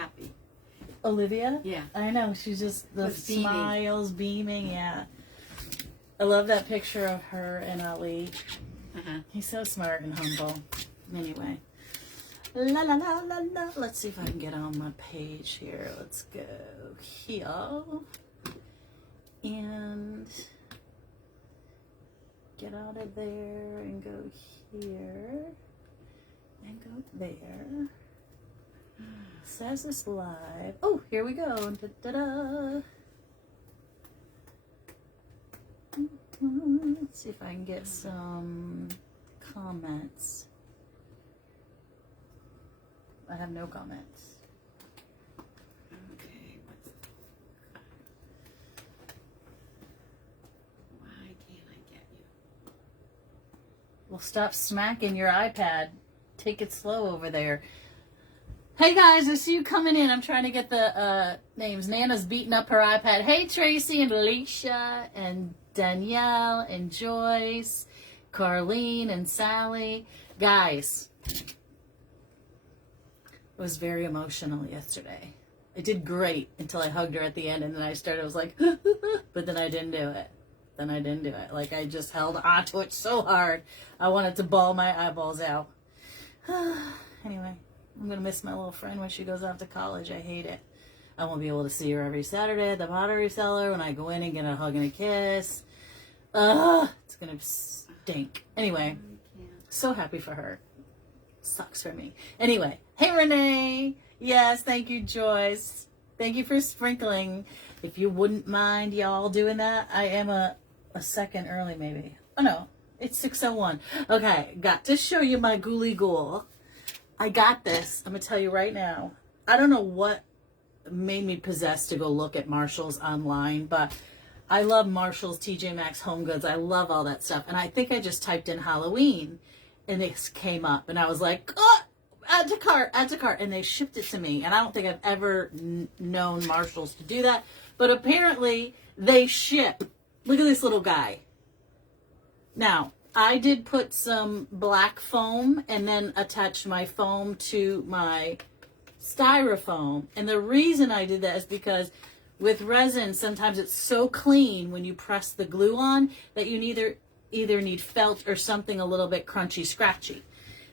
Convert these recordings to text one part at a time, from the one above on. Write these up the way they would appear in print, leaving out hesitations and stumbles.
happy. Olivia? Yeah. I know. She's just the Was beaming. smiles, beaming. Yeah. I love that picture of her and Ali. He's so smart and humble. Anyway. La la la la la. Let's see if I can get on my page here. Let's go here. And get out of there and go here. And go there. Says this live. Oh, here we go. Da-da-da. Let's see if I can get some comments. I have no comments. Okay. Why can't I get you? Well, stop smacking your iPad. Take it slow over there. Hey guys, I see you coming in. I'm trying to get the names. Nana's beating up her iPad. Hey Tracy and Alicia and Danielle and Joyce, Carlene and Sally. Guys, it was very emotional yesterday. I did great until I hugged her at the end, and then I was like, but then I didn't do it. Like, I just held onto it so hard. I wanted to bawl my eyeballs out. Anyway, I'm going to miss my little friend when she goes off to college. I hate it. I won't be able to see her every Saturday at the pottery cellar when I go in and get a hug and a kiss. It's going to stink. Anyway, so happy for her. Sucks for me. Anyway, hey Renee. Yes, thank you, Joyce. Thank you for sprinkling. If you wouldn't mind y'all doing that, I am a second early maybe. Oh no, it's 6:01. Okay, got to show you my ghouly ghoul. I got this. I'm going to tell you right now. I don't know what made me possessed to go look at Marshall's online, but I love Marshall's, TJ Maxx, Home Goods. I love all that stuff. And I think I just typed in Halloween and this came up and I was like, oh, add to cart. And they shipped it to me. And I don't think I've ever known Marshall's to do that. But apparently they ship. Look at this little guy. Now, I did put some black foam and then attached my foam to my styrofoam. And the reason I did that is because with resin, sometimes it's so clean when you press the glue on that you either need felt or something a little bit crunchy, scratchy.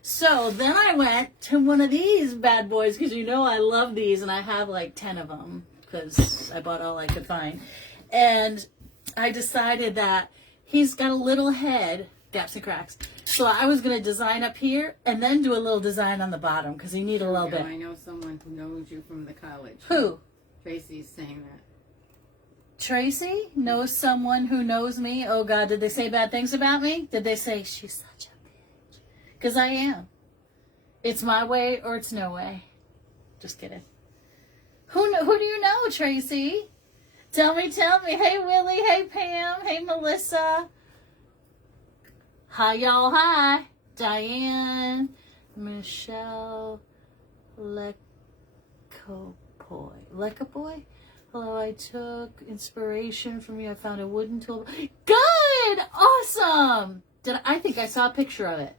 So then I went to one of these bad boys because you know I love these and I have like 10 of them because I bought all I could find. And I decided that he's got a little head, gaps and cracks. So I was going to design up here and then do a little design on the bottom because you need a little bit. I know someone who knows you from the college. Who? Tracy's saying that. Tracy knows someone who knows me. Oh God, did they say bad things about me? Did they say she's such a bitch? Because I am. It's my way or it's no way. Just kidding. Who do you know, Tracy? Tell me. Hey Willie, hey Pam, hey Melissa. Hi y'all, hi. Diane, Michelle, Lecapoy. Hello, I took inspiration from you. I found a wooden tool. Good! Awesome! I think I saw a picture of it.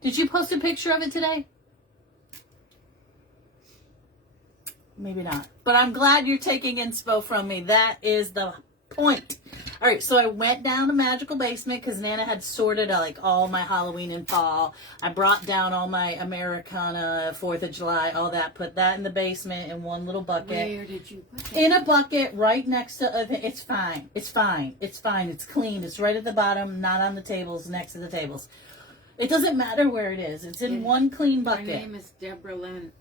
Did you post a picture of it today? Maybe not. But I'm glad you're taking inspo from me. That is the point. All right, so I went down to Magical Basement because Nana had sorted like all my Halloween and fall. I brought down all my Americana, 4th of July, all that. Put that in the basement in one little bucket. Where did you put it? In a bucket right next to, it's fine. It's clean. It's right at the bottom, not on the tables, next to the tables. It doesn't matter where it is. It's in one clean bucket. My name is Deborah Lennon.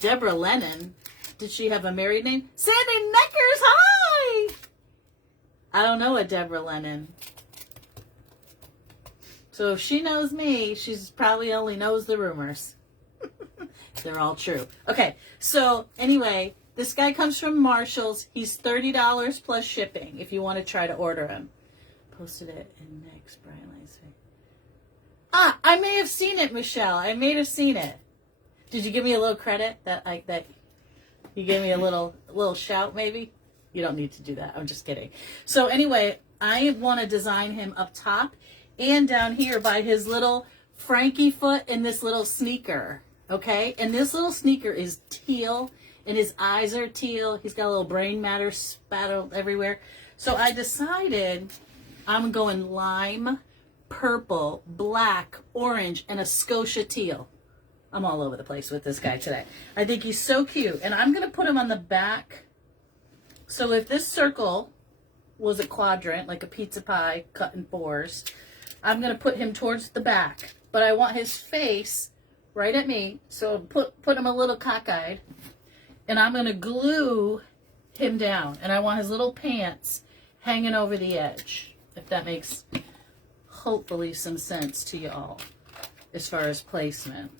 Deborah Lennon? Did she have a married name? Sandy Neckers, hi! I don't know a Deborah Lennon. So if she knows me, she's probably only knows the rumors. They're all true. Okay, so anyway, this guy comes from Marshall's. He's $30 plus shipping if you want to try to order him. Posted it in next, Brian Lacey. I may have seen it, Michelle. I may have seen it. Did you give me a little credit that you gave me a little shout maybe? You don't need to do that. I'm just kidding. So anyway, I want to design him up top and down here by his little Frankie foot and this little sneaker. Okay? And this little sneaker is teal, and his eyes are teal. He's got a little brain matter spattered everywhere. So I decided I'm going lime, purple, black, orange, and a Scotia teal. I'm all over the place with this guy today. I think he's so cute. And I'm going to put him on the back. So if this circle was a quadrant, like a pizza pie cut in fours, I'm going to put him towards the back. But I want his face right at me. So put him a little cockeyed. And I'm going to glue him down. And I want his little pants hanging over the edge. If that makes hopefully some sense to y'all as far as placement.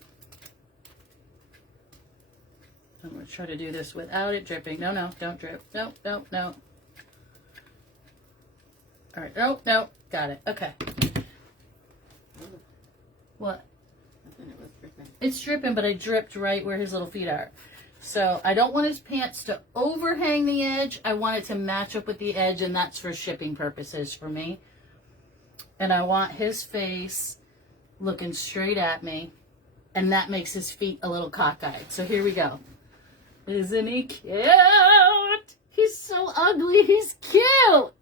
I'm going to try to do this without it dripping. No, no, don't drip. No, no, no. All right. No, no. Got it. Okay. What? Nothing, it was dripping. It's dripping, but I dripped right where his little feet are. So I don't want his pants to overhang the edge. I want it to match up with the edge, and that's for shipping purposes for me. And I want his face looking straight at me, and that makes his feet a little cockeyed. So here we go. Isn't he cute? He's so ugly. He's cute.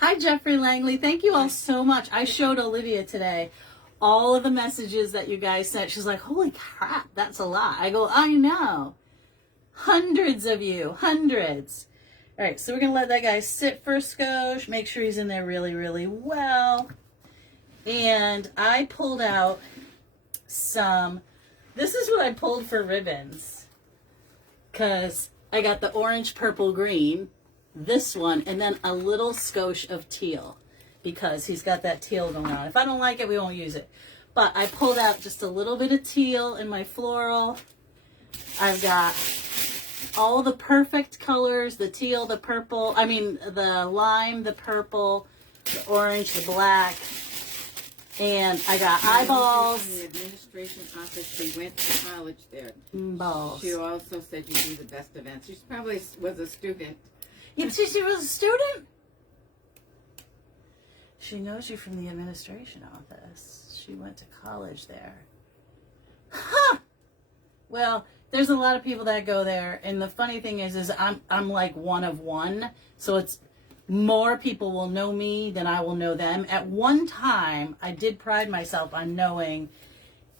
Hi, Jeffrey Langley. Thank you all so much. I showed Olivia today all of the messages that you guys sent. She's like, holy crap, that's a lot. I go, I know. Hundreds of you. Hundreds. All right, so we're going to let that guy sit for a skosh. Make sure he's in there really, really well. And I pulled out some... This is what I pulled for ribbons. Because I got the orange, purple, green, this one, and then a little skosh of teal. Because he's got that teal going on. If I don't like it, we won't use it. But I pulled out just a little bit of teal in my floral. I've got all the perfect colors, the teal, the purple, the lime, the purple, the orange, the black. And I got eyeballs. In the administration office, she went to college there. Balls. She also said you do the best events. She probably was a student. You see, she was a student? She knows you from the administration office. She went to college there. Huh! Well, there's a lot of people that go there, and the funny thing is I'm like one of one, so it's more people will know me than I will know them. At one time, I did pride myself on knowing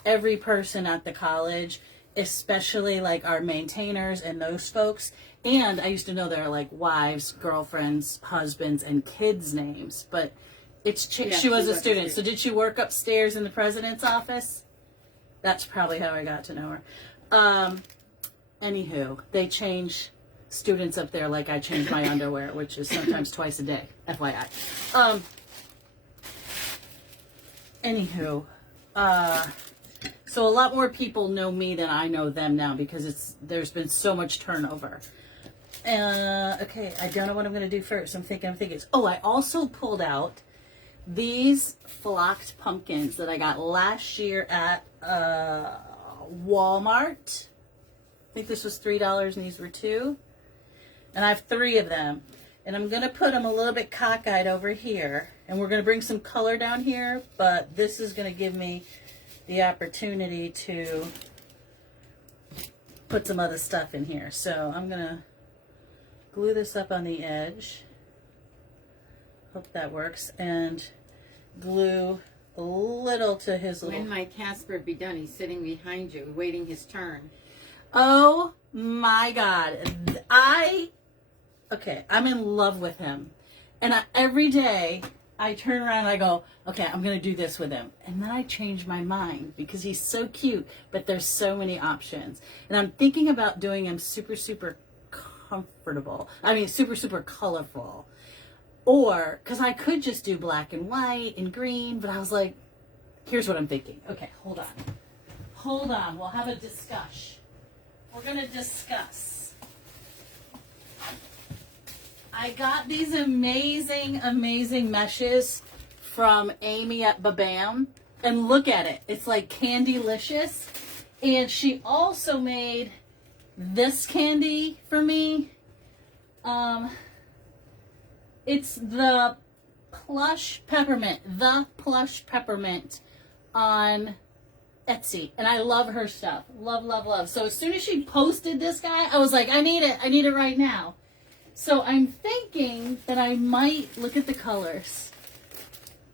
every person at the college, especially like our maintainers and those folks. And I used to know their like wives, girlfriends, husbands, and kids' names. But she was a student. So did she work upstairs in the president's office? That's probably how I got to know her. Anywho, they change students up there like I change my underwear, which is sometimes twice a day, FYI. Anywho, so a lot more people know me than I know them now because there's been so much turnover. Okay, I don't know what I'm going to do first. I'm thinking. Oh, I also pulled out these flocked pumpkins that I got last year at Walmart. I think this was $3 and these were $2. And I have 3 of them. And I'm going to put them a little bit cockeyed over here. And we're going to bring some color down here. But this is going to give me the opportunity to put some other stuff in here. So I'm going to glue this up on the edge. Hope that works. And glue a little to his little... When might Casper be done? He's sitting behind you, waiting his turn. Oh my God. I'm in love with him. And every day I turn around and I go, okay, I'm going to do this with him. And then I change my mind because he's so cute, but there's so many options. And I'm thinking about doing him super, super comfortable. Super, super colorful. Or, because I could just do black and white and green, but I was like, here's what I'm thinking. Okay, hold on. We'll have a discussion. We're going to discuss. I got these amazing, amazing meshes from Amy at Babam. And look at it. It's like Candylicious. And she also made this candy for me. It's the plush peppermint. On Etsy, and I love her stuff. Love, love, love. So as soon as she posted this guy, I was like, I need it. I need it right now. So I'm thinking that I might look at the colors.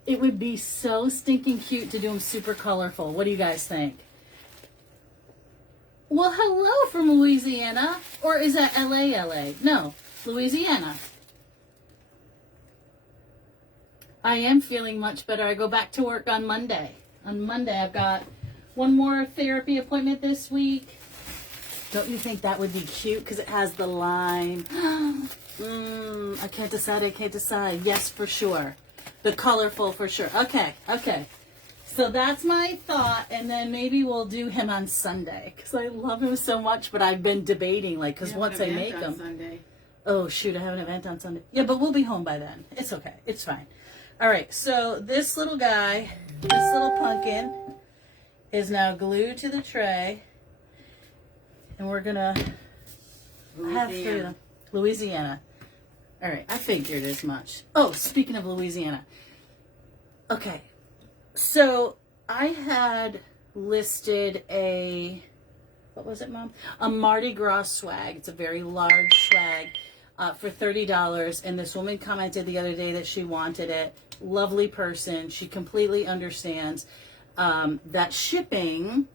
It would be so stinking cute to do them super colorful. What do you guys think? Well, hello from Louisiana. Or is that LA? No, Louisiana. I am feeling much better. I go back to work on Monday. On Monday, I've got one more therapy appointment this week. Don't you think that would be cute? Because it has the lime. I can't decide. Yes, for sure. The colorful for sure. Okay. So that's my thought. And then maybe we'll do him on Sunday. Because I love him so much. But I've been debating, like, because once I make him. Sunday. Oh, shoot, I have an event on Sunday. Yeah, but we'll be home by then. It's okay. It's fine. All right, so this little guy, this little pumpkin, is now glued to the tray. And we're going to have three of them. Louisiana. All right, I figured as much. Oh, speaking of Louisiana. Okay, so I had listed a, what was it, Mom? A Mardi Gras swag. It's a very large swag for $30. And this woman commented the other day that she wanted it. Lovely person. She completely understands that shipping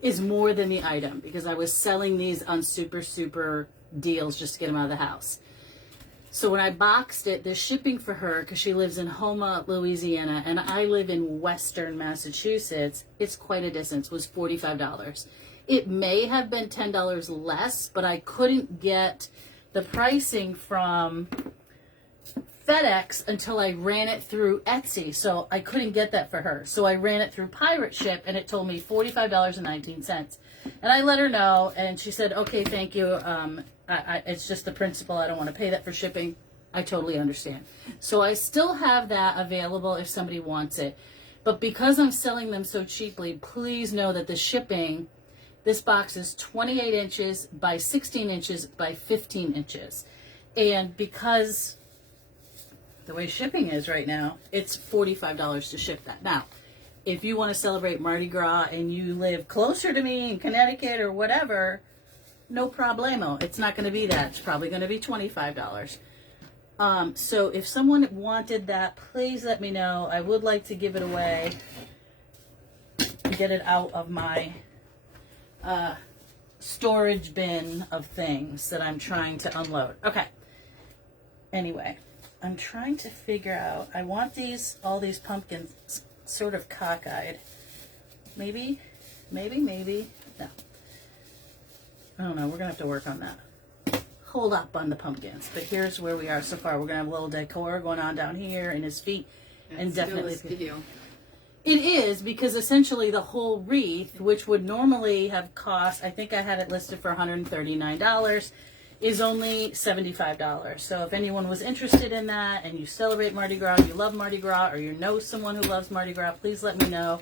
is more than the item, because I was selling these on super deals just to get them out of the house. So when I boxed it, the shipping for her, because she lives in Houma, Louisiana, and I live in Western Massachusetts, it's quite a distance, was $45. It may have been $10 less, but I couldn't get the pricing from FedEx until I ran it through Etsy. So I couldn't get that for her. So I ran it through Pirate Ship, and it told me $45.19. And I let her know, and she said, okay, thank you. It's just the principle. I don't want to pay that for shipping. I totally understand. So I still have that available if somebody wants it. But because I'm selling them so cheaply, please know that the shipping, this box is 28 inches by 16 inches by 15 inches. And because the way shipping is right now, it's $45 to ship that. Now, if you want to celebrate Mardi Gras and you live closer to me in Connecticut or whatever, no problemo. It's not going to be that. It's probably going to be $25. So if someone wanted that, please let me know. I would like to give it away and get it out of my storage bin of things that I'm trying to unload. Okay. Anyway, I'm trying to figure out, I want all these pumpkins sort of cockeyed. Maybe, no. I don't know, we're gonna have to work on that. Hold up on the pumpkins, but here's where we are so far. We're gonna have a little decor going on down here in his feet. And definitely it is, because essentially the whole wreath, which would normally have cost, I think I had it listed for $139, is only $75. So if anyone was interested in that and you celebrate Mardi Gras, you love Mardi Gras, or you know someone who loves Mardi Gras, please let me know.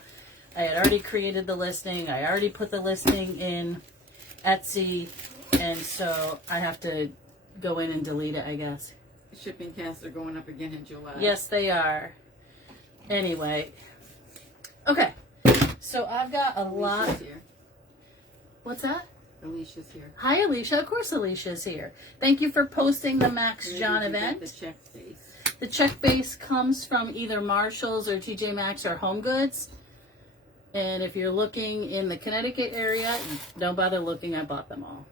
I had already created the listing. I already put the listing in Etsy, and so I have to go in and delete it, I guess. Shipping costs are going up again in July. Yes, they are. Anyway. Okay. So I've got a lot. Here. What's that? Alicia's here. Hi, Alicia. Of course Alicia's here. Thank you for posting the Max John event. The check base. The check base comes from either Marshall's or TJ Maxx or Home Goods. And if you're looking in the Connecticut area, don't bother looking. I bought them all.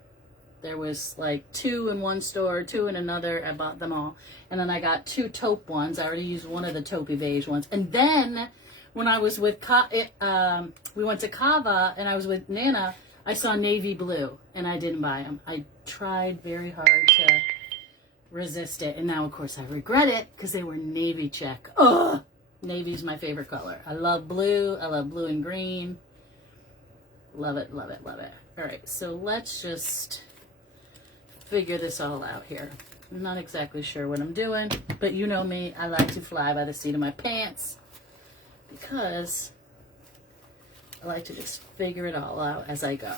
There was like 2 in one store, 2 in another. I bought them all. And then I got 2 taupe ones. I already used one of the taupey beige ones. And then when I was with, we went to Cava and I was with Nana, I saw navy blue and I didn't buy them. I tried very hard to resist it. And now, of course, I regret it because they were navy check. Ugh! Navy's my favorite color. I love blue. I love blue and green. Love it, love it, love it. All right, so let's just figure this all out here. I'm not exactly sure what I'm doing, but you know me. I like to fly by the seat of my pants because I like to just figure it all out as I go.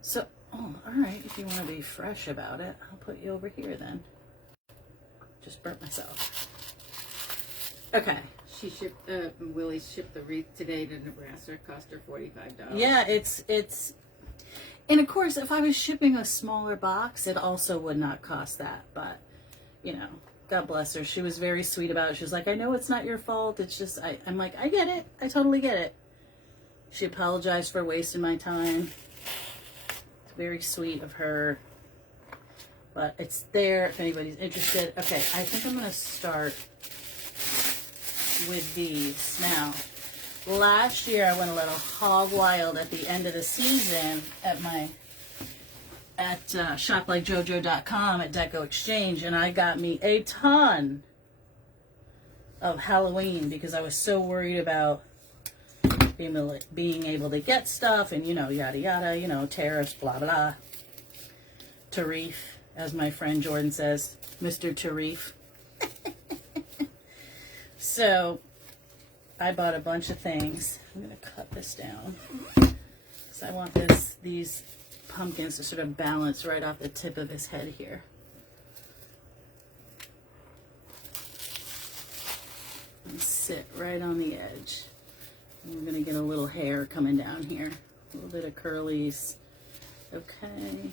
So, oh, all right, if you want to be fresh about it, I'll put you over here then. Just burnt myself. Okay, she shipped, Willie shipped the wreath today to Nebraska. It cost her $45. Yeah, it's, and of course, if I was shipping a smaller box, it also would not cost that. But, you know, God bless her. She was very sweet about it. She was like, I know it's not your fault. It's just, I'm like, I get it. I totally get it. She apologized for wasting my time. It's very sweet of her. But it's there if anybody's interested. Okay, I think I'm going to start with these. Now, last year I went a little hog wild at the end of the season at shoplikejojo.com at Deco Exchange, and I got me a ton of Halloween because I was so worried about being able to get stuff and, you know, yada yada, you know, tariffs, blah blah. Tarif, as my friend Jordan says, Mr. Tarif. So I bought a bunch of things. I'm going to cut this down because I want these pumpkins to sort of balance right off the tip of his head here. And sit right on the edge. And we're going to get a little hair coming down here. A little bit of curlies. Okay.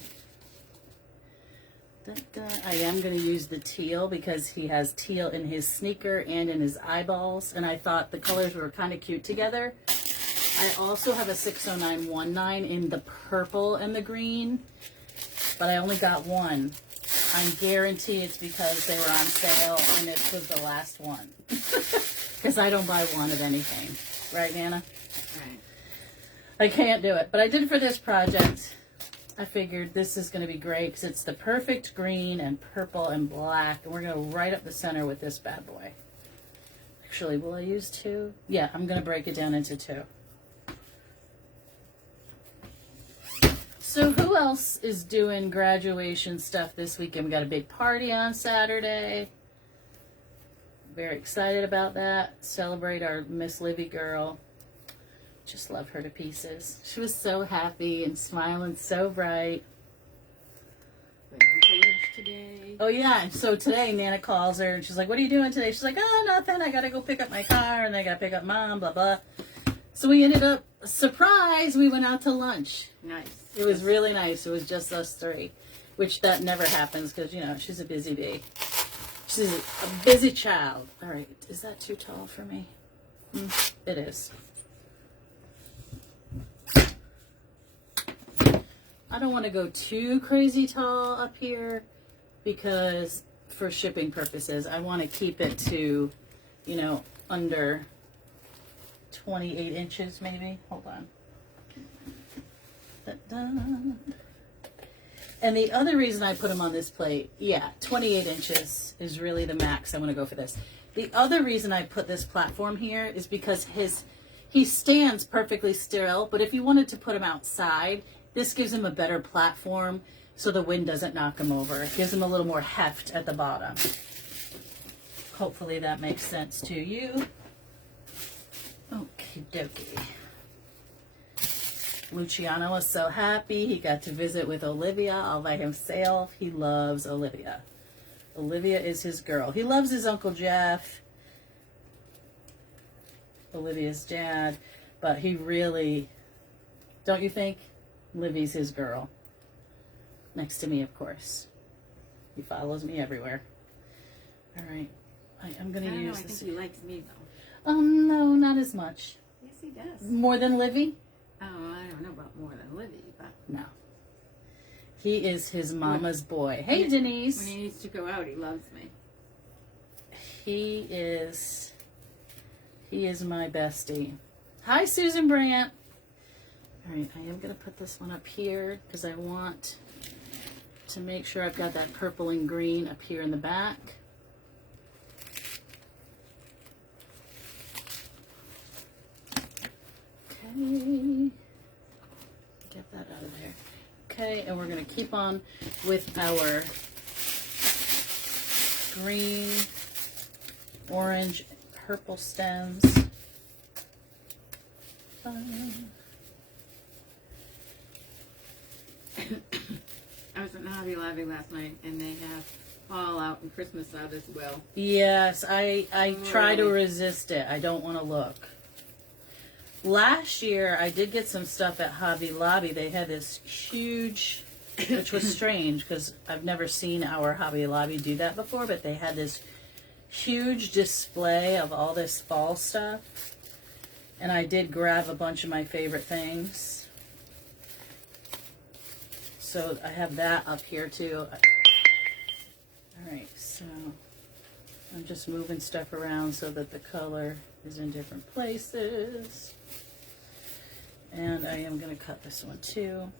I am going to use the teal because he has teal in his sneaker and in his eyeballs, and I thought the colors were kind of cute together. I also have a 60919 in the purple and the green, but I only got one. I guarantee it's because they were on sale and it was the last one. Because I don't buy one of anything. Right, Nana? Right. I can't do it, but I did it for this project. I figured this is going to be great because it's the perfect green and purple and black. And we're going to right up the center with this bad boy. Actually, will I use two? Yeah, I'm going to break it down into two. So who else is doing graduation stuff this weekend? We got a big party on Saturday. Very excited about that. Celebrate our Miss Livy girl. Just love her to pieces. She was so happy and smiling so bright. Went to college today. Oh yeah, so today Nana calls her and she's like, what are you doing today? She's like, oh, nothing. I got to go pick up my car and I got to pick up Mom, blah, blah. So we ended up, surprise, we went out to lunch. Nice. It was really nice. It was just us three, which that never happens because, you know, she's a busy bee. She's a busy child. All right, is that too tall for me? It is. I don't want to go too crazy tall up here because for shipping purposes, I want to keep it to, you know, under 28 inches maybe. Hold on. Da-da. And the other reason I put him on this plate, yeah, 28 inches is really the max I want to go for this. The other reason I put this platform here is because he stands perfectly still, but if you wanted to put him outside, this gives him a better platform so the wind doesn't knock him over. It gives him a little more heft at the bottom. Hopefully that makes sense to you. Okie dokie. Luciano was so happy. He got to visit with Olivia all by himself. He loves Olivia. Olivia is his girl. He loves his Uncle Jeff, Olivia's dad, but he really, don't you think? Livy's his girl. Next to me, of course. He follows me everywhere. All right. I'm going to use this. I think he likes me, though. No, not as much. Yes, he does. More than Livy? Oh, I don't know about more than Livy, but... No. He is his mama's boy. Hey, Denise. When he needs to go out, he loves me. He is my bestie. Hi, Susan Brandt. All right, I am going to put this one up here because I want to make sure I've got that purple and green up here in the back. Okay. Get that out of there. Okay, and we're going to keep on with our green, orange, purple stems. I was at Hobby Lobby last night, and they have fall out and Christmas out as well. Yes, I try to Really? resist it. I don't want to look. Last year, I did get some stuff at Hobby Lobby. They had this huge, which was strange because I've never seen our Hobby Lobby do that before, but they had this huge display of all this fall stuff. And I did grab a bunch of my favorite things. So I have that up here too. Alright, so I'm just moving stuff around so that the color is in different places. And I am going to cut this one too.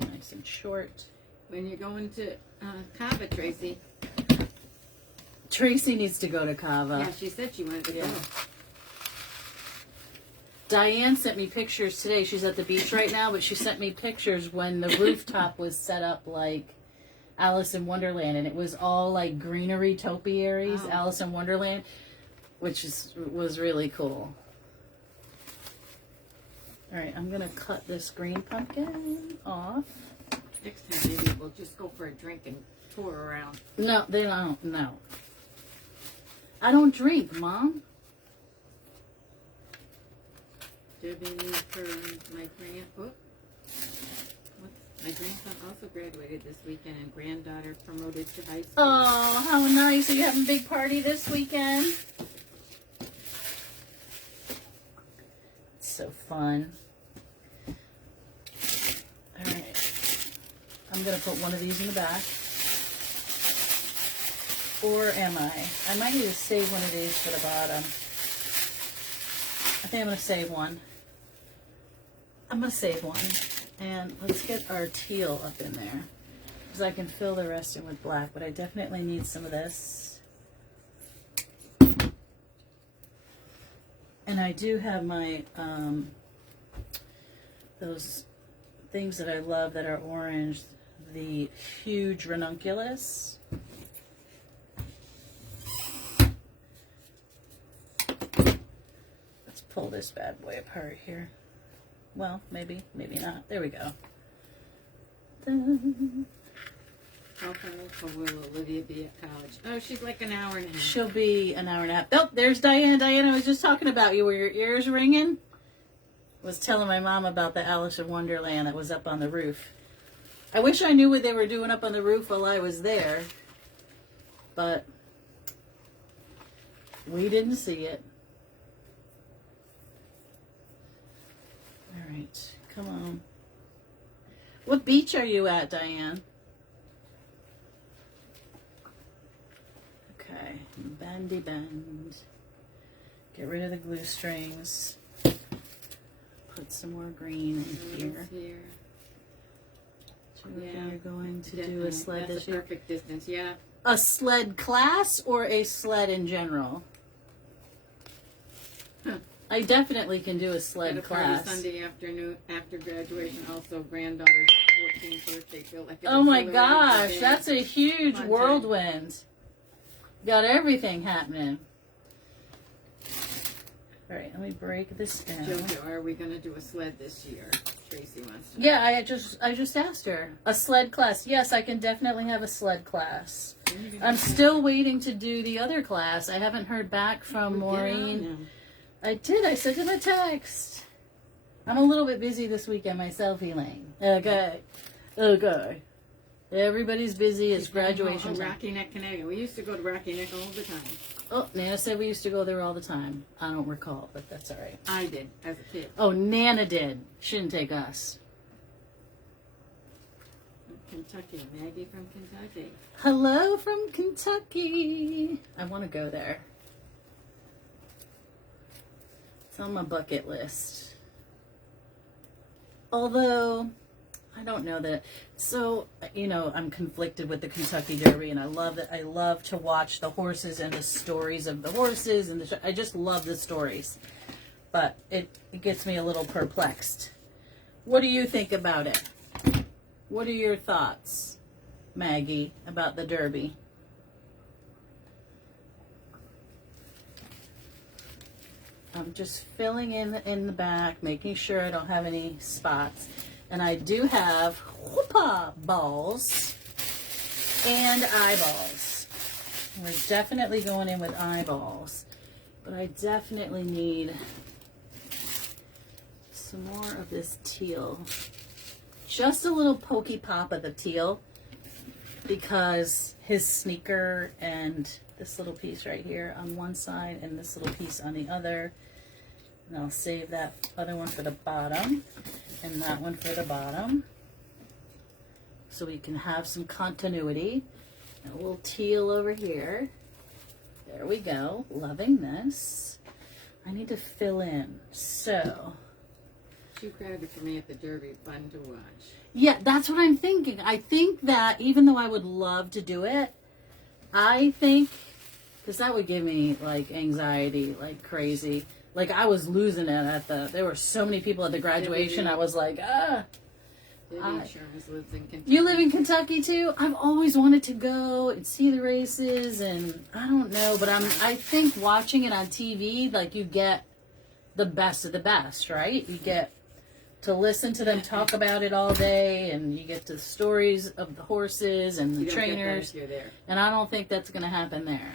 Nice and short. When you're going to Cava, Tracy. Tracy needs to go to Cava. Yeah, she said she wanted to go. Diane sent me pictures today. She's at the beach right now, but she sent me pictures when the rooftop was set up like Alice in Wonderland, and it was all like greenery topiaries, Oh. Alice in Wonderland, which was really cool. All right, I'm gonna cut this green pumpkin off. Next time maybe we'll just go for a drink and tour around. No, they don't. No, I don't drink, Mom. Debbie for my my grandson also graduated this weekend and granddaughter promoted to high school. Oh, how nice! Are you having a big party this weekend? It's so fun. All right, I'm gonna put one of these in the back. Or am I? I might need to save one of these for the bottom. I think I'm gonna save one. I'm gonna save one. And let's get our teal up in there. Because I can fill the rest in with black, but I definitely need some of this. And I do have my, those things that I love that are orange. The huge ranunculus. Let's pull this bad boy apart here. Well, maybe, maybe not. There we go. Dun. How far will Olivia be at college? Oh, she's like an hour and a half. She'll be an hour and a half. Oh, there's Diane. Diane, I was just talking about you. Were your ears ringing? Was telling my mom about the Alice in Wonderland that was up on the roof. I wish I knew what they were doing up on the roof while I was there. But we didn't see it. All right, come on. What beach are you at, Diane? Okay, bendy bend. Get rid of the glue strings. Put some more green in here. So you're going to do a sled That's this a year? perfect distance, yeah. A sled class or a sled in general? Huh. I definitely can do a sled At a party class. Sunday afternoon after graduation, also granddaughter's 14th birthday. Feel like Oh my exhilarating gosh, day. that's a huge Fun whirlwind. Got everything happening. All right, let me break this down. Jojo, are we going to do a sled this year? Tracy wants to know. Yeah, I just asked her. A sled class. Yes, I can definitely have a sled class. I'm still waiting to do the other class. I haven't heard back from Maureen. I did. I sent him a text. I'm a little bit busy this weekend myself, Elaine. Okay. Okay. Everybody's busy. It's graduation time. Rocky Neck, Connecticut. We used to go to Rocky Neck all the time. Oh, Nana said we used to go there all the time. I don't recall, but that's all right. I did, as a kid. Oh, Nana did. She didn't take us. From Kentucky. Maggie from Kentucky. Hello from Kentucky. I want to go there. It's on my bucket list. Although, I don't know that. So, you know, I'm conflicted with the Kentucky Derby, and I love that. I love to watch the horses and the stories of the horses, and I just love the stories. But it gets me a little perplexed. What do you think about it? What are your thoughts, Maggie, about the Derby? I'm just filling in the back, making sure I don't have any spots. And I do have whoopah balls and eyeballs. We're definitely going in with eyeballs. But I definitely need some more of this teal. Just a little pokey pop of the teal, because his sneaker and this little piece right here on one side and this little piece on the other. And I'll save that other one for the bottom and that one for the bottom, so we can have some continuity. And a little teal over here. There we go. Loving this. I need to fill in. So Too crowded for me at the Derby. Fun to watch. yeah, that's what I'm thinking. I think that even though I would love to do it, I think, because that would give me like anxiety like crazy. Like I was losing it there were so many people at the graduation. I was like, Insurance lives in Kentucky. You live in Kentucky too? I've always wanted to go and see the races, and I don't know, but I think watching it on TV, like you get the best of the best, right? You get to listen to them talk about it all day, and you get the stories of the horses and the trainers. You're there. And I don't think that's going to happen there.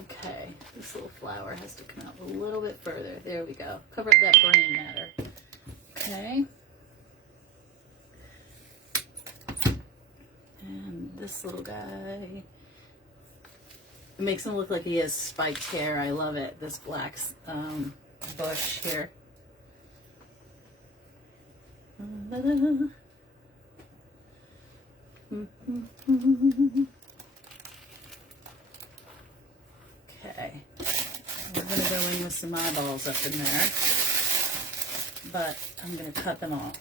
Okay, this little flower has to come out a little bit further. There we go. Cover up that brain matter. Okay. And this little guy, it makes him look like he has spiked hair. I love it. This black bush here. Okay, we're going to go in with some eyeballs up in there, but I'm going to cut them off.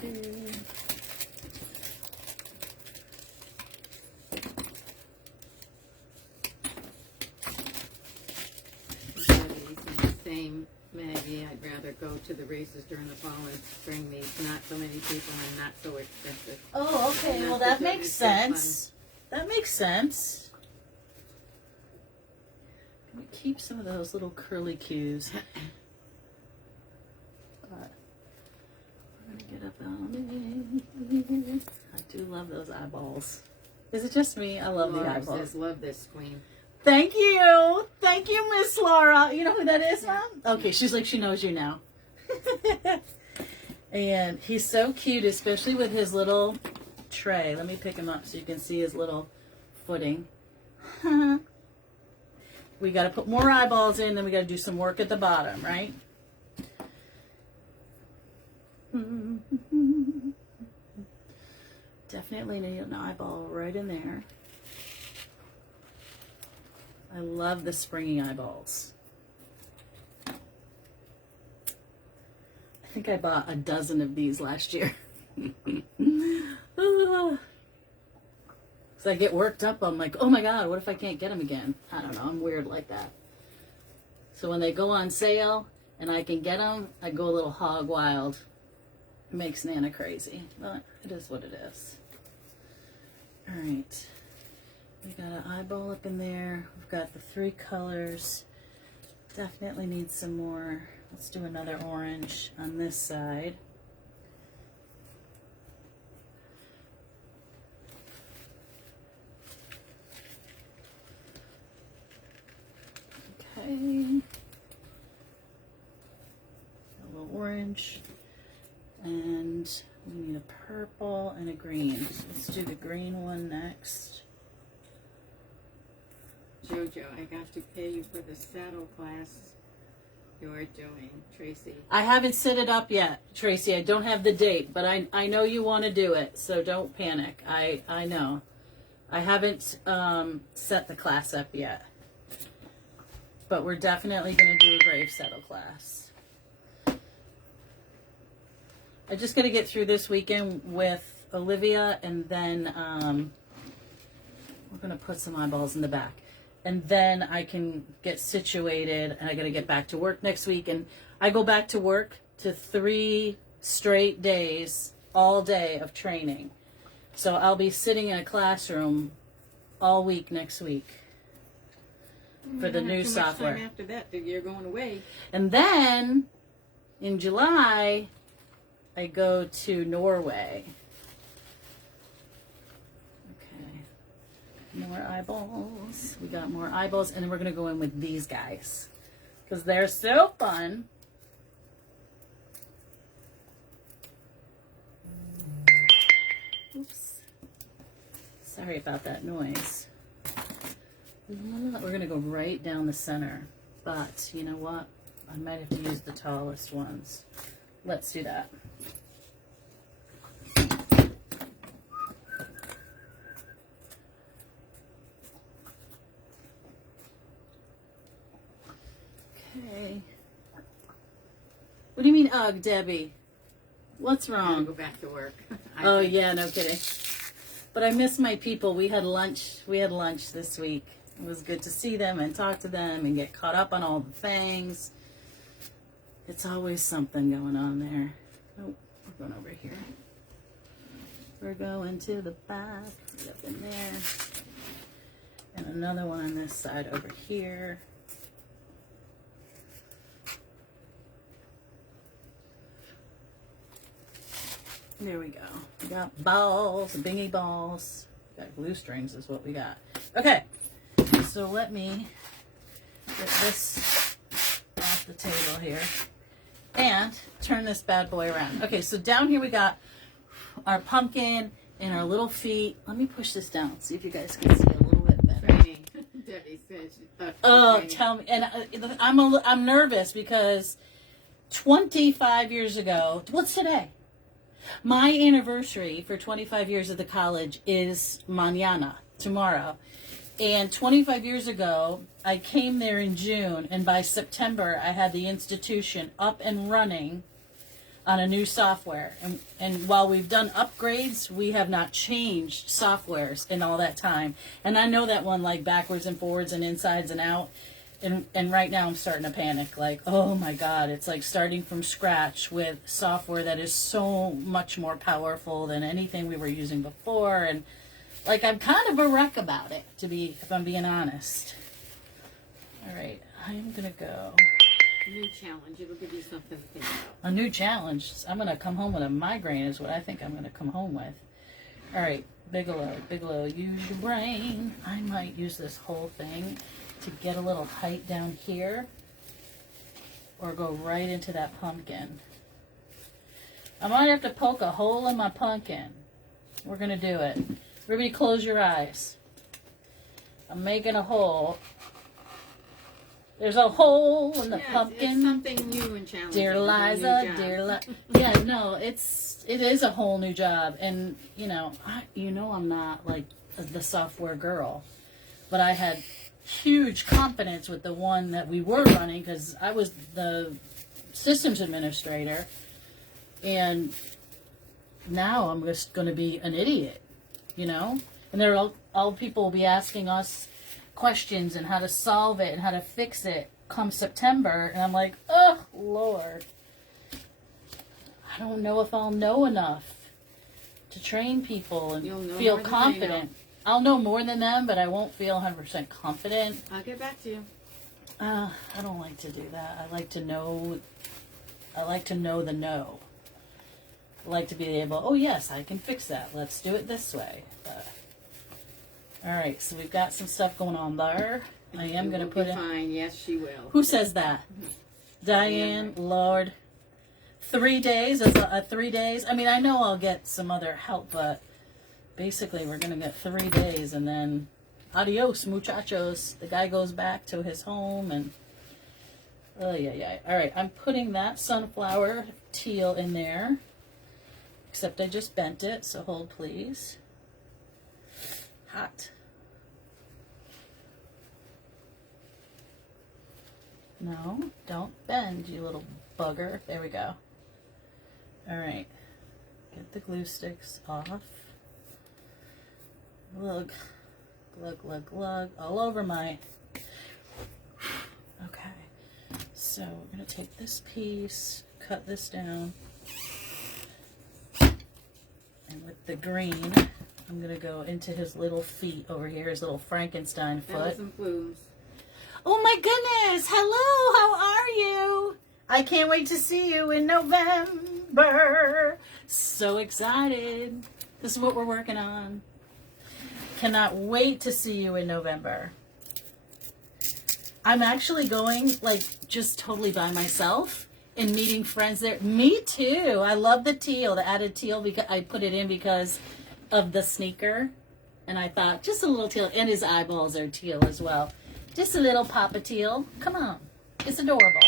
2. Same, Maggie. I'd rather go to the races during the fall and bring me not so many people and not so expensive. Oh, okay. Well, that makes sense. That makes sense. Can we keep some of those little curly cues? But we're going to get up on it. I do love those eyeballs. Is it just me? I love the eyeballs. Says, love this, Queen. Thank you. Thank you, Miss Laura. You know who that is, Mom? Okay, she's like, she knows you now. And he's so cute, especially with his little tray. Let me pick him up so you can see his little footing. We got to put more eyeballs in, then we got to do some work at the bottom, right? Definitely need an eyeball right in there. I love the springy eyeballs. I think I bought a dozen of these last year. So I get worked up. I'm like, oh my God, what if I can't get them again? I don't know. I'm weird like that. So when they go on sale and I can get them, I go a little hog wild. It makes Nana crazy, but it is what it is. All right. We got an eyeball up in there. We've got the 3 colors. Definitely need some more. Let's do another orange on this side. Okay. A little orange. And we need a purple and a green. So let's do the green one next. Jojo, I got to pay you for the saddle class you're doing, Tracy. I haven't set it up yet, Tracy. I don't have the date, but I know you want to do it, so don't panic. I know. I haven't set the class up yet, but we're definitely going to do a grave saddle class. I just got to get through this weekend with Olivia, and then we're going to put some eyeballs in the back. And then I can get situated, and I got to get back to work next week. And I go back to work to 3 straight days, all day of training. So I'll be sitting in a classroom all week next week. for the new software. Time after that, you're going away. And then in July, I go to Norway. Okay. More eyeballs. We got more eyeballs. And then we're going to go in with these guys. Because they're so fun. Oops. Sorry about that noise. We're going to go right down the center. But, you know what? I might have to use the tallest ones. Let's do that. Okay. What do you mean, ugh, Debbie? What's I'm wrong? gonna go back to work. Oh, yeah, no kidding. But I miss my people. We had lunch. We had lunch this week. It was good to see them and talk to them and get caught up on all the things. It's always something going on there. Oh, we're going over here. We're going to the back. Right up in there. And another one on this side over here. There we go. We got balls, bingy balls. Got glue strings is what we got. Okay, so let me get this off the table here and turn this bad boy around. Okay, so down here we got our pumpkin and our little feet. Let me push this down, see if you guys can see a little bit better. Training. Debbie said she thought she was Oh, training. tell me. And I'm nervous because 25 years ago, what's today? My anniversary for 25 years at the college is mañana, tomorrow. And 25 years ago, I came there in June, and by September, I had the institution up and running on a new software. And while we've done upgrades, we have not changed softwares in all that time. And I know that one like backwards and forwards and insides and out. And right now I'm starting to panic, like, oh my God, it's like starting from scratch with software that is so much more powerful than anything we were using before. And like, I'm kind of a wreck about it, if I'm being honest. All right, I'm gonna go. New challenge. It'll give you something to think about. A new challenge. I'm gonna come home with a migraine is what I think I'm gonna come home with. All right, Bigelow, use your brain. I might use this whole thing to get a little height down here or go right into that pumpkin. I might have to poke a hole in my pumpkin. We're gonna do it. Everybody close your eyes. I'm making a hole. There's a hole in the pumpkin. It's something new and challenging. Dear Liza, yeah, no, it is a whole new job. And I'm not like the software girl, but I had huge confidence with the one that we were running because I was the systems administrator, and now I'm just going to be an idiot, and there are all people will be asking us questions and how to solve it and how to fix it come September, and I'm like, oh Lord, I don't know if I'll know enough to train people and feel confident. I'll know more than them, but I won't feel 100% confident. I'll get back to you. I don't like to do that. I like to know the know. I like to be able, oh yes, I can fix that. Let's do it this way. All right, so we've got some stuff going on there. I am going to put it. Fine. Yes, she will. Who says that? Diane, Lord. 3 days? Is 3 days? I mean, I know I'll get some other help, but basically we're going to get 3 days and then adios, muchachos. The guy goes back to his home and oh, yeah. All right, I'm putting that sunflower teal in there, except I just bent it, so hold please. Hot. No, don't bend, you little bugger. There we go. All right, get the glue sticks off. Glug, all over my... Okay, so we're going to take this piece, cut this down, and with the green, I'm going to go into his little feet over here, his little Frankenstein That was foot. some plumes. Oh my goodness. Hello. How are you? I can't wait to see you in November. So excited. This is what we're working on. Cannot wait to see you in November. I'm actually going like just totally by myself and meeting friends there. Me too. I love the teal, the added teal, because I put it in because of the sneaker. And I thought just a little teal, and his eyeballs are teal as well. Just a little papa teal. Come on. It's adorable.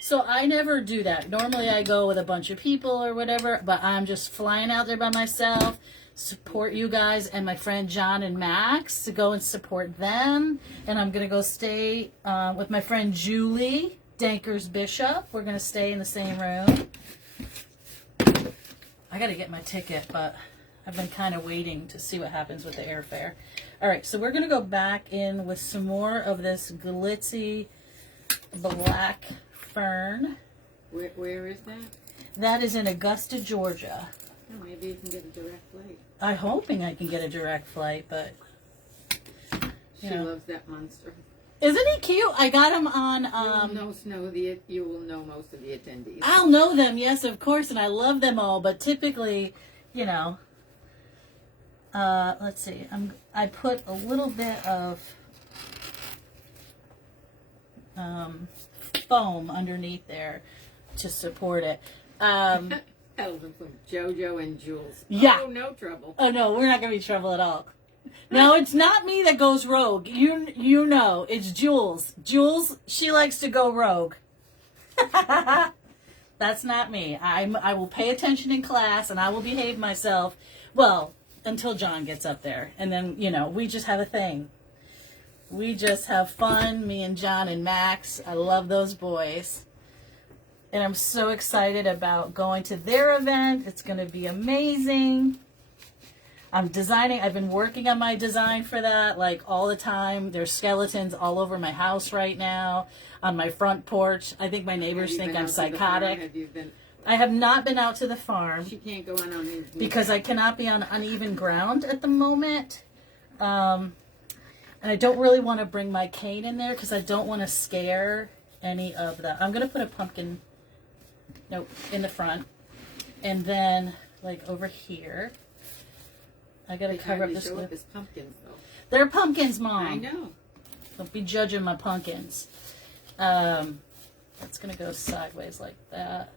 So I never do that. Normally I go with a bunch of people or whatever, but I'm just flying out there by myself, support you guys and my friend John and Max, to go and support them. And I'm going to go stay with my friend Julie Dankers Bishop. We're going to stay in the same room. I got to get my ticket, but I've been kind of waiting to see what happens with the airfare. All right, so we're going to go back in with some more of this glitzy black fern. Where is that? That is in Augusta, Georgia. Oh, maybe you can get a direct flight. I'm hoping I can get a direct flight, but She loves that monster. isn't he cute? I got him on. You will know most of the attendees. I'll know them, yes, of course, and I love them all. But typically, let's see. I put a little bit of foam underneath there to support it. From JoJo and Jules. Yeah. Oh, no trouble. Oh no, we're not gonna be in trouble at all. Now it's not me that goes rogue. You know, it's Jules. Jules, she likes to go rogue. That's not me. I will pay attention in class and I will behave myself. Well, until John gets up there, and then we just have a thing. We just have fun, me and John and Max. I love those boys. And I'm so excited about going to their event. It's going to be amazing. I'm designing. I've been working on my design for that like all the time. There's skeletons all over my house right now, on my front porch. I think my neighbors think I'm psychotic. I have not been out to the farm. She can't go on uneven because I cannot be on uneven ground at the moment. And I don't really want to bring my cane in there because I don't want to scare any of the... I'm going to put a pumpkin in the front. And then, like, over here, I got to cover up this... Show up pumpkins, though. They're pumpkins, Mom. I know. Don't be judging my pumpkins. That's going to go sideways like that.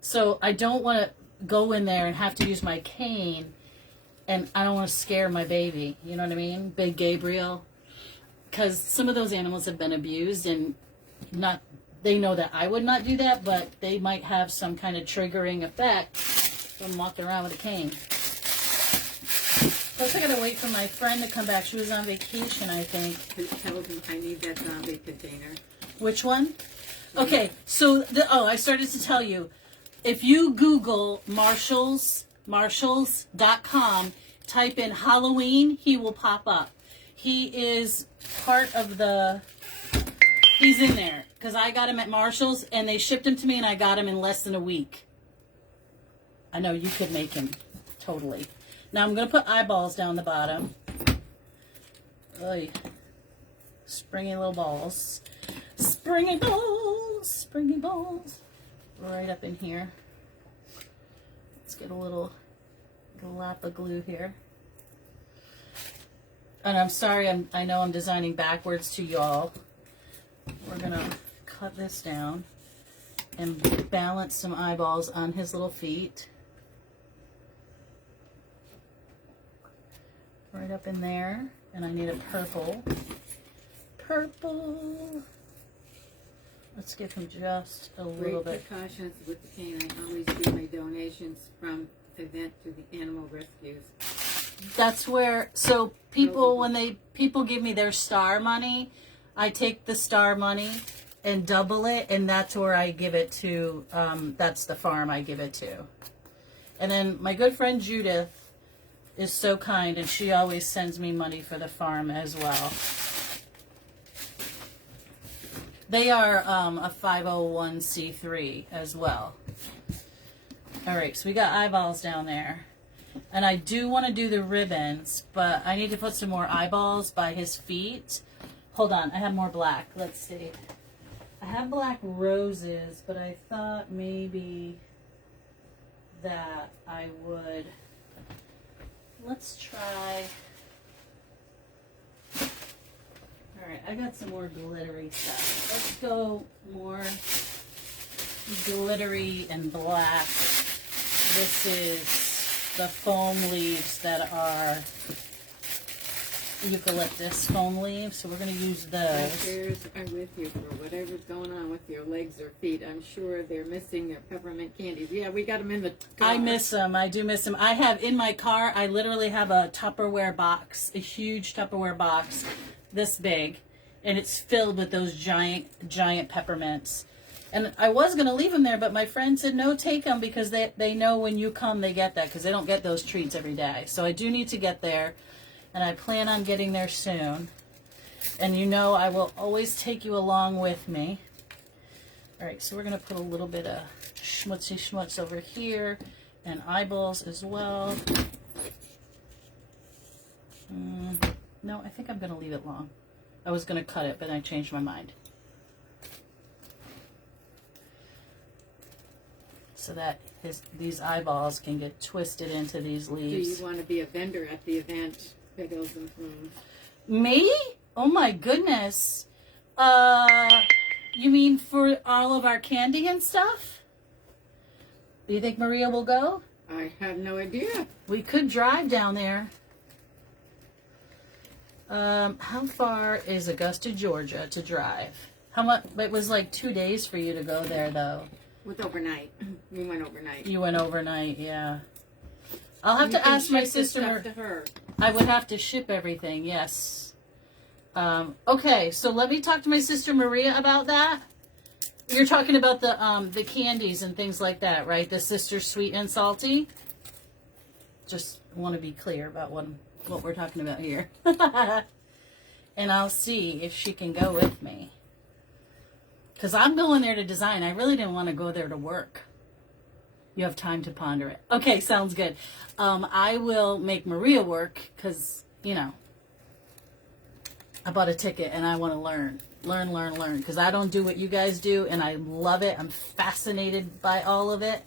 So I don't want to go in there and have to use my cane, and I don't want to scare my baby. You know what I mean? Big Gabriel. Because some of those animals have been abused, and they know that I would not do that, but they might have some kind of triggering effect from walking around with a cane. Plus I gotta wait for my friend to come back. She was on vacation, I think. Tell them I need that zombie container. Which one? Okay, so I started to tell you, if you Google Marshalls.com, type in Halloween, he will pop up. He is part of he's in there, because I got him at Marshall's, and they shipped him to me, and I got him in less than a week. I know you could make him, totally. Now I'm going to put eyeballs down the bottom. Oy. Springy little balls. Springy balls, springy balls. Right up in here. Let's get a little lap of glue here. And I'm sorry, I know I'm designing backwards to y'all. We're gonna cut this down and balance some eyeballs on his little feet. Right up in there. And I need a purple. Purple. Let's give him just a little bit. Precautions with the cane. I always do my donations from event to the animal rescues. That's where, so people, when people give me their star money, I take the star money and double it, and that's where I give it to, that's the farm I give it to. And then my good friend Judith is so kind, and she always sends me money for the farm as well. They are a 501c3 as well. All right, so we got eyeballs down there. And I do want to do the ribbons, but I need to put some more eyeballs by his feet. Hold on, I have more black. Let's see. I have black roses, but I thought maybe that I would... Let's try... Alright, I got some more glittery stuff. Let's go more glittery and black. This is the foam leaves that are eucalyptus foam leaves, so we're going to use My those. prayers are with you for whatever's going on with your legs or feet. I'm sure they're missing their peppermint candies. Yeah, we got them in the car. I miss them. I do miss them. I have in my car, I literally have a Tupperware box, a huge Tupperware box this big, and it's filled with those giant peppermints. And I was going to leave them there, but my friend said, no, take them, because they know when you come, they get that, because they don't get those treats every day. So I do need to get there, and I plan on getting there soon. And you know I will always take you along with me. All right, so we're going to put a little bit of schmutzy schmutz over here, and eyeballs as well. No, I think I'm going to leave it long. I was going to cut it, but I changed my mind. So that these eyeballs can get twisted into these leaves. Do you want to be a vendor at the event, Pickles and Plumes? Me? Oh my goodness. You mean for all of our candy and stuff? Do you think Maria will go? I have no idea. We could drive down there. How far is Augusta, Georgia to drive? How much? It was like 2 days for you to go there, though. With overnight. We went overnight. You went overnight, yeah. I'll have to ask my sister. To her. I would have to ship everything, yes. Okay, so let me talk to my sister Maria about that. You're talking about the candies and things like that, right? The sister sweet and salty. Just want to be clear about what we're talking about here. And I'll see if she can go with me. Because I'm going there to design. I really didn't want to go there to work. You have time to ponder it. Okay, sounds good. I will make Maria work because, you know, I bought a ticket and I want to learn. Learn. Because I don't do what you guys do and I love it. I'm fascinated by all of it.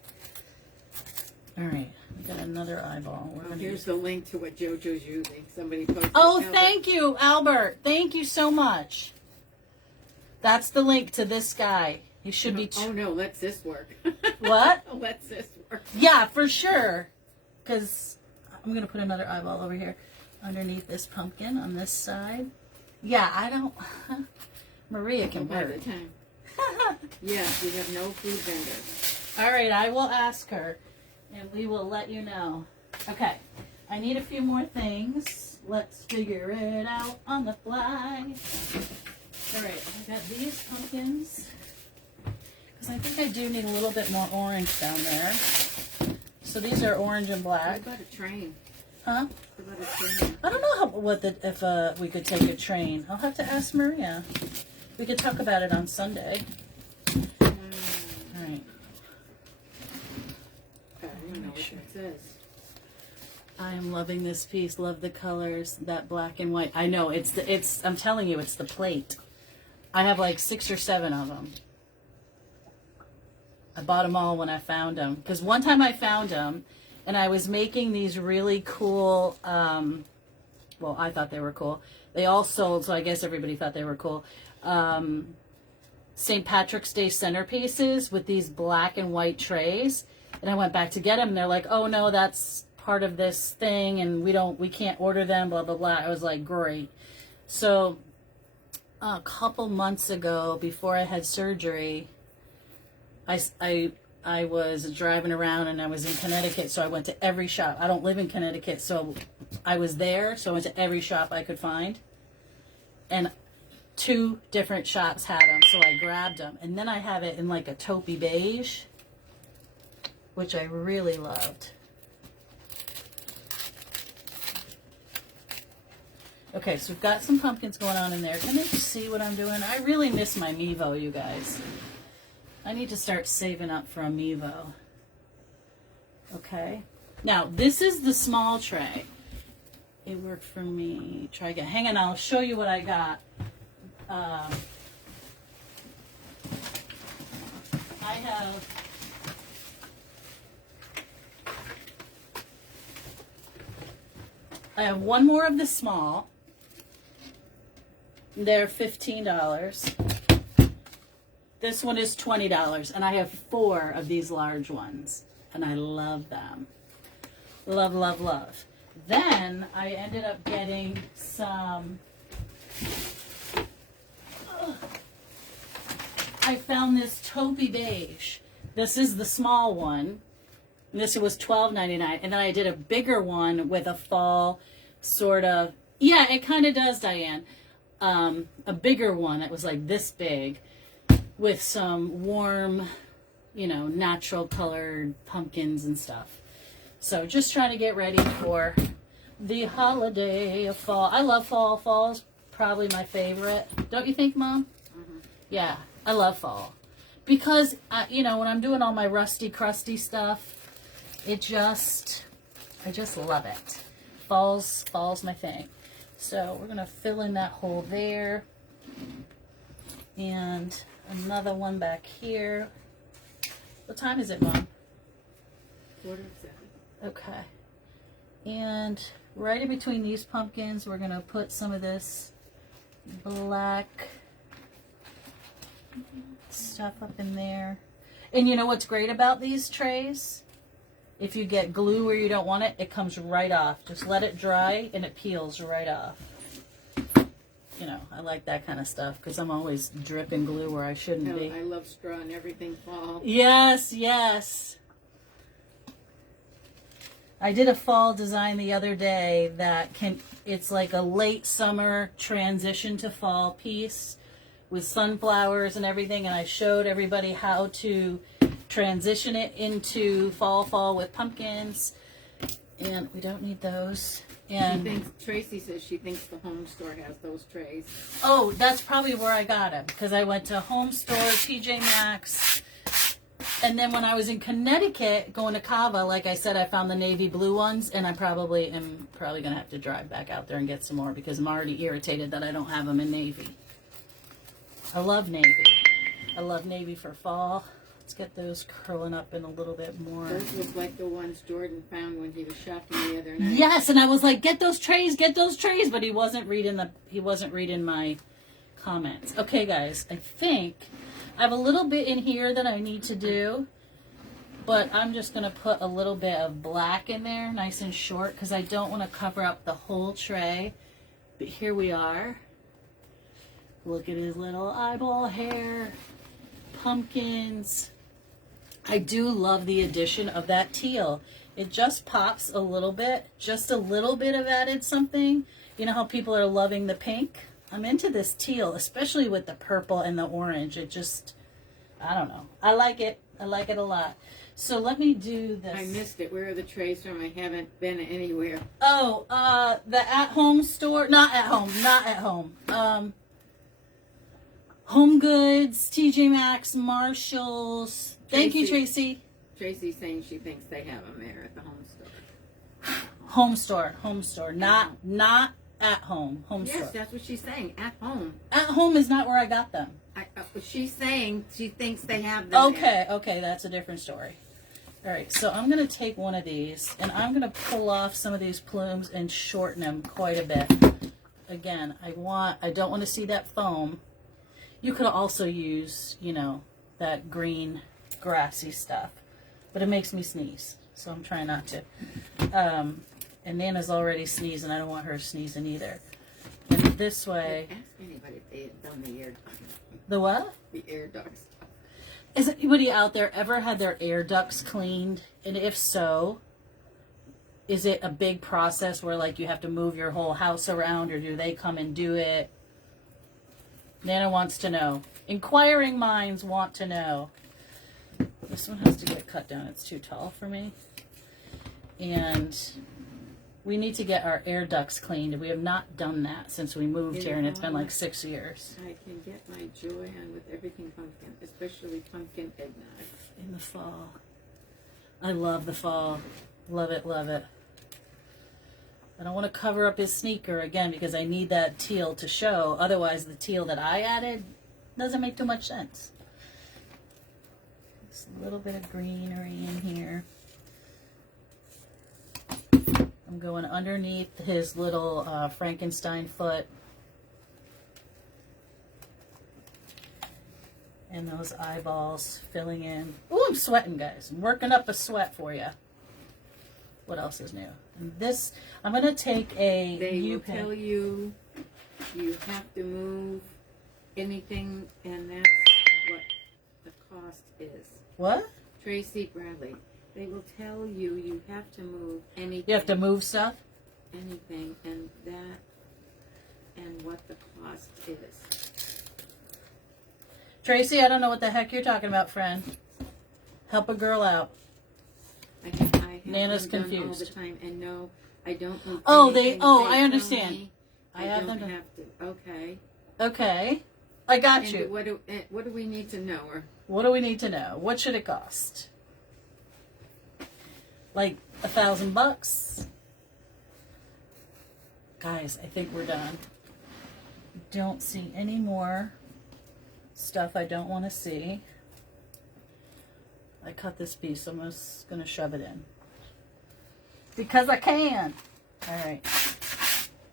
All right. We got another eyeball. Here's the link to what JoJo's using. Somebody posted. Oh, thank you, Albert. Thank you so much. That's the link to this guy. He should be... Oh, no, let's this work. What? Let's this work. Yeah, for sure. Because I'm going to put another eyeball over here underneath this pumpkin on this side. Yeah, I don't... Maria can By work. the time. Yes, we have no food vendor. All right, I will ask her, and we will let you know. Okay, I need a few more things. Let's figure it out on the fly. All right, I got these pumpkins. Because I think I do need a little bit more orange down there. So these are orange and black. What about a train? Huh? What about a train? I don't know if we could take a train. I'll have to ask Maria. We could talk about it on Sunday. All right. I don't know what it says. I am loving this piece. Love the colors. That black and white. I know it's. I'm telling you, it's the plate. I have like 6 or 7 of them. I bought them all when I found them. Because one time I found them, and I was making these really cool. Well, I thought they were cool. They all sold, so I guess everybody thought they were cool. St. Patrick's Day centerpieces with these black and white trays. And I went back to get them, and they're like, "Oh no, that's part of this thing, and we can't order them." Blah blah blah. I was like, "Great." So a couple months ago, before I had surgery, I was driving around and I was in Connecticut, so I went to every shop. I don't live in Connecticut, so I was there, so I went to every shop I could find. And 2 different shops had them, so I grabbed them. And then I have it in like a taupey beige, which I really loved. Okay, so we've got some pumpkins going on in there. Can they see what I'm doing? I really miss my Mevo, you guys. I need to start saving up for a Mevo. Okay. Now, this is the small tray. It worked for me. Try again. Hang on, I'll show you what I got. I have one more of the small. They're $15. This one is $20, and I have 4 of these large ones, and I love them. Love, love, love. Then I ended up getting some. I found this taupey beige. This is the small one. And this was $12.99, and then I did a bigger one with a fall sort of. Yeah, it kind of does, Diane. A bigger one that was like this big, with some warm, natural colored pumpkins and stuff. So just trying to get ready for the holiday of fall. I love fall. Fall's probably my favorite. Don't you think, Mom? Mm-hmm. Yeah, I love fall. Because, when I'm doing all my rusty, crusty stuff, I just love it. Fall's my thing. So we're going to fill in that hole there. And another one back here. What time is it, Mom? 6:45. Okay. And right in between these pumpkins, we're going to put some of this black stuff up in there. And you know what's great about these trays? If you get glue where you don't want it, it comes right off. Just let it dry and it peels right off. I like that kind of stuff because I'm always dripping glue where I shouldn't be. I love straw and everything fall. Yes, yes. I did a fall design the other day it's like a late summer transition to fall piece with sunflowers and everything, and I showed everybody how to transition it into fall with pumpkins, and we don't need those. And Tracy says she thinks the home store has those trays. Oh, that's probably where I got them, because I went to Home Store, TJ Maxx, and then when I was in Connecticut going to Cava, like I said, I found the navy blue ones, and I am probably gonna have to drive back out there and get some more because I'm already irritated that I don't have them in navy. I love navy. I love navy for fall. Let's get those curling up in a little bit more. Those look like the ones Jordan found when he was shopping the other night. Yes, and I was like, get those trays, but he wasn't reading my comments. Okay, guys, I think I have a little bit in here that I need to do, but I'm just going to put a little bit of black in there, nice and short, because I don't want to cover up the whole tray. But here we are. Look at his little eyeball hair. Pumpkins. I do love the addition of that teal. It just pops a little bit, just a little bit of added something. You know how people are loving the pink? I'm into this teal, especially with the purple and the orange. It just, I don't know. I like it. I like it a lot. So let me do this. I missed it. Where are the trays from? I haven't been anywhere. Oh, the at-home store. Not at home. Home Goods, TJ Maxx, Marshalls. Thank you, Tracy. Tracy's saying she thinks they have them there at the home store. Home store. Not at home. Home store. Yes, that's what she's saying. At home. At home is not where I got them. She's saying she thinks they have them there. Okay, that's a different story. All right, so I'm going to take one of these, and I'm going to pull off some of these plumes and shorten them quite a bit. Again, I don't want to see that foam. You could also use, that green grassy stuff, but it makes me sneeze, so I'm trying not to. And Nana's already sneezing. I don't want her sneezing either. And this way. Ask anybody if they had done the air duct. The what? The air duct stuff. Has anybody out there ever had their air ducts cleaned? And if so, is it a big process where you have to move your whole house around, or do they come and do it? Nana wants to know. Inquiring minds want to know. This one has to get cut down. It's too tall for me. And we need to get our air ducts cleaned. We have not done that since we moved here, and it's been like 6 years. I can get my joy on with everything pumpkin, especially pumpkin eggnog. In the fall. I love the fall. Love it, love it. I don't want to cover up his sneaker again because I need that teal to show. Otherwise, the teal that I added doesn't make too much sense. Just a little bit of greenery in here. I'm going underneath his little Frankenstein foot. And those eyeballs filling in. Ooh, I'm sweating, guys. I'm working up a sweat for you. What else is new? And this, I'm going to take a They will U-pin. tell you have to move anything, and that's what the cost is. What? Tracy Bradley. They will tell you have to move anything. You have to move stuff? Anything, and that, and what the cost is. Tracy, I don't know what the heck you're talking about, friend. Help a girl out. I have Nana's them done confused. all the time, and no, I don't move Oh, anything. I tell understand. me I I have don't them. have to. Okay. Okay. I got And you. what do we need to know? Or What do we need to know? What should it cost? Like $1,000? Guys, I think we're done. Don't see any more stuff I don't want to see. I cut this piece, so I'm just going to shove it in. Because I can. Alright.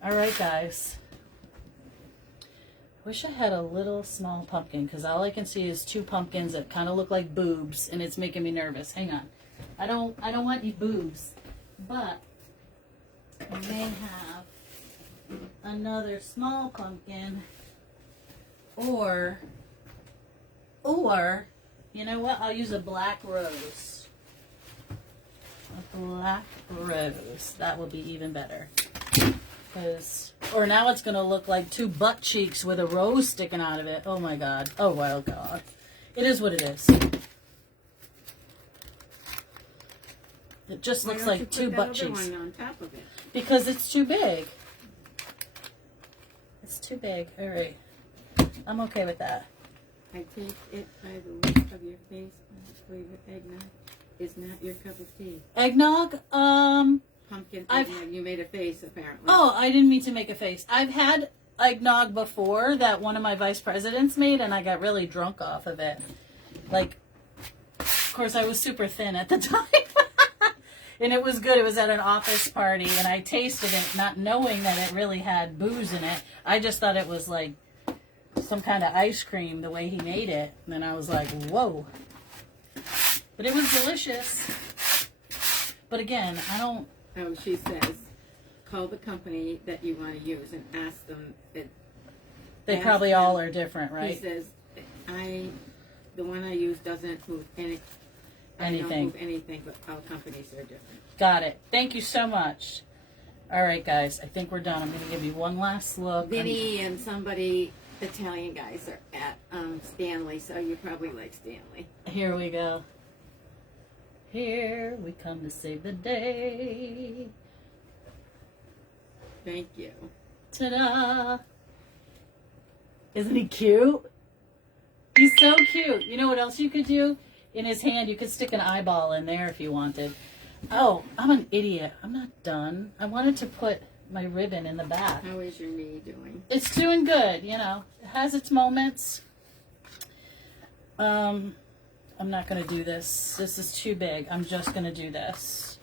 Alright, guys. Wish I had a little small pumpkin, because all I can see is two pumpkins that kind of look like boobs, and it's making me nervous. Hang on. I don't want any boobs, but I may have another small pumpkin, or you know what? I'll use a black rose. A black rose. That will be even better. Or now it's going to look like two butt cheeks with a rose sticking out of it. Oh my God. Oh, well, God. It is what it is. It just looks like two butt cheeks. one on top of it. Because it's too big. It's too big. All right. I'm okay with that. I take it by the look of your face. Believe it, eggnog is not your cup of tea. Eggnog? Pumpkin I've- eggnog. You made a face, apparently. Oh, I didn't mean to make a face. I've had eggnog before that one of my vice presidents made, and I got really drunk off of it. Like, of course, I was super thin at the time. And it was good. It was at an office party, and I tasted it, not knowing that it really had booze in it. I just thought it was like some kind of ice cream, the way he made it. And then I was like, whoa. But it was delicious. But again, I don't... Oh, she says, call the company that you want to use and ask them. They ask probably them. all are different, He right? says, the one I use doesn't move anything. I don't Anything. move anything, but all companies are different. Got it. Thank you so much. All right, guys. I think we're done. I'm going to give you one last look. Vinny and somebody, Italian guys, are at Stanley, so you probably like Stanley. Here we go. Here we come to save the day. Thank you. Ta-da! Isn't he cute? He's so cute. You know what else you could do? In his hand, you could stick an eyeball in there if you wanted. Oh, I'm an idiot. I'm not done. I wanted to put my ribbon in the back. How is your knee doing? It's doing good, you know. It has its moments. I'm not going to do this. This is too big. I'm just going to do this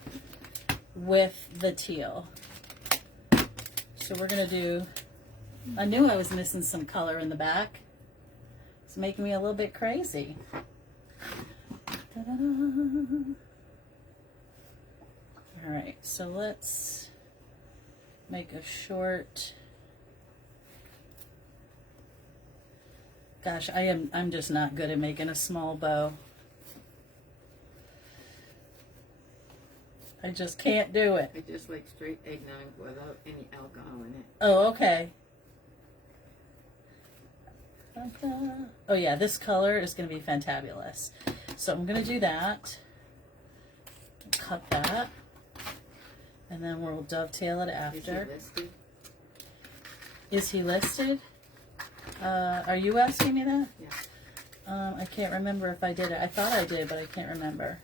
with the teal. So we're going to do... I knew I was missing some color in the back. It's making me a little bit crazy. Ta-da-da. All right, so let's make a short... Gosh, I'm just not good at making a small bow. I just can't do it. I just like straight eggnog without any alcohol in it. Oh, okay. Oh yeah, this color is going to be fantabulous. So I'm going to do that. Cut that. And then we'll dovetail it after. Is it listed? Is he listed? Are you asking me that? Yeah. I can't remember if I did it. I thought I did, but I can't remember.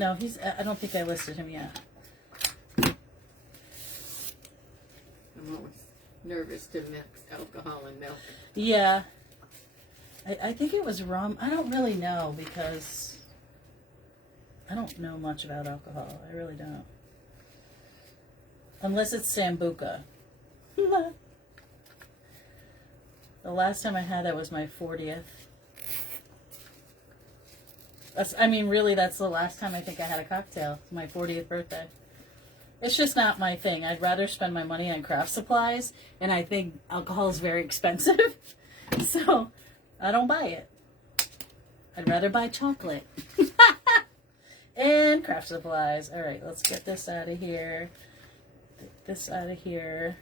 No, I don't think I listed him yet. I'm always nervous to mix alcohol and milk. Yeah. I think it was rum. I don't really know because I don't know much about alcohol. I really don't. Unless it's Sambuca. The last time I had that was my 40th. Really, that's the last time I think I had a cocktail. It's my 40th birthday. It's just not my thing. I'd rather spend my money on craft supplies, and I think alcohol is very expensive. So I don't buy it. I'd rather buy chocolate. And craft supplies. All right, let's get this out of here. Get this out of here.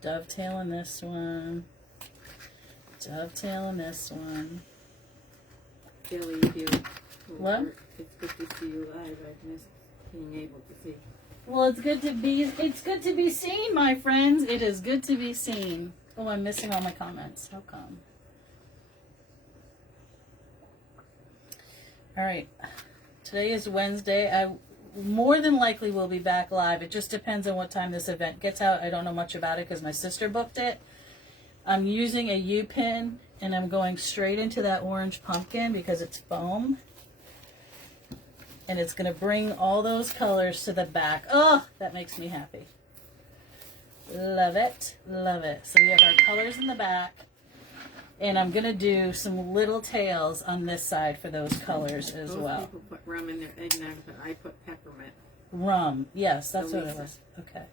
Dovetailing this one. Dovetailing this one. Billy, What? It's good to see you live. I've missed being able to see. Well, it's good to be seen, my friends. It is good to be seen. Oh, I'm missing all my comments. How come? All right. Today is Wednesday. I more than likely will be back live. It just depends on what time this event gets out. I don't know much about it because my sister booked it. I'm using a U-pin, and I'm going straight into that orange pumpkin because it's foam. And it's going to bring all those colors to the back. Oh, that makes me happy. Love it. Love it. So we have our colors in the back. And I'm going to do some little tails on this side for those colors as well. People put rum in their eggnog, but I put peppermint. Rum. Yes, that's what it Elisa. was. Okay.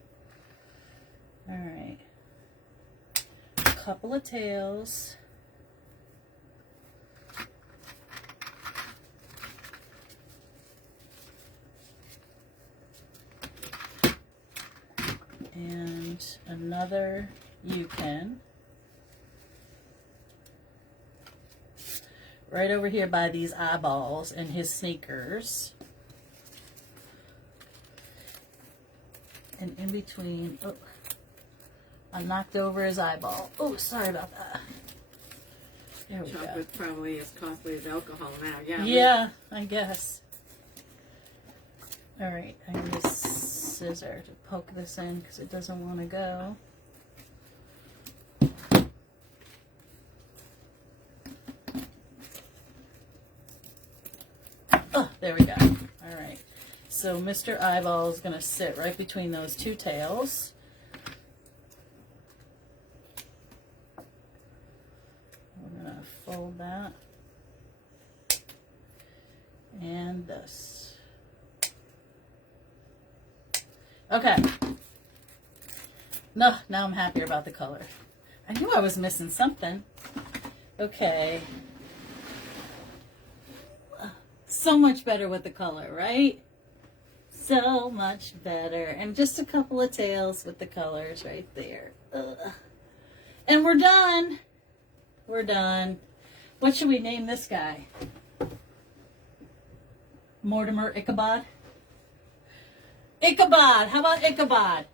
All right. A couple of tails. And another U-pin. Right over here by these eyeballs and his sneakers. And in between, oh, I knocked over his eyeball. Oh, sorry about that. There we go. Chocolate's probably as costly as alcohol now. Yeah. Yeah, I guess. All right, I need a scissor to poke this in because it doesn't want to go. Oh, there we go. All right. So Mr. Eyeball is going to sit right between those two tails. We're going to fold that. And this. Okay. No, now I'm happier about the color. I knew I was missing something. Okay. So much better with the color, right? So much better. And just a couple of tails with the colors right there. Ugh. And we're done. We're done. What should we name this guy? Mortimer Ichabod? Ichabod! How about Ichabod?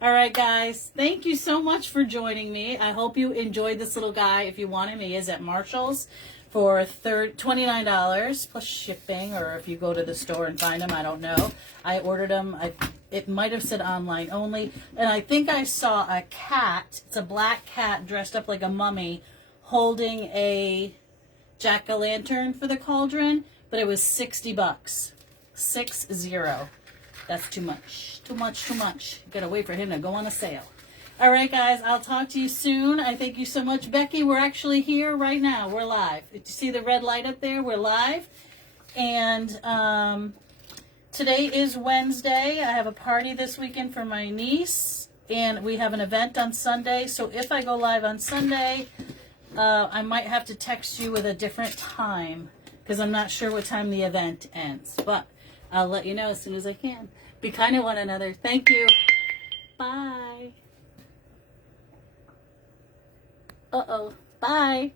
All right, guys. Thank you so much for joining me. I hope you enjoyed this little guy. If you want him, he is at Marshall's for $29 plus shipping, or if you go to the store and find him, I don't know. I ordered him. It might have said online only. And I think I saw a cat. It's a black cat dressed up like a mummy holding a jack-o'-lantern for the cauldron, but it was $60. 60. That's too much. Too much, too much. Gotta wait for him to go on a sale. All right, guys. I'll talk to you soon. I thank you so much, Becky. We're actually here right now. We're live. Did you see the red light up there? We're live. And today is Wednesday. I have a party this weekend for my niece, and we have an event on Sunday. So if I go live on Sunday, I might have to text you with a different time because I'm not sure what time the event ends. But I'll let you know as soon as I can. Be kind to one another. Thank you. Bye. Uh-oh. Bye.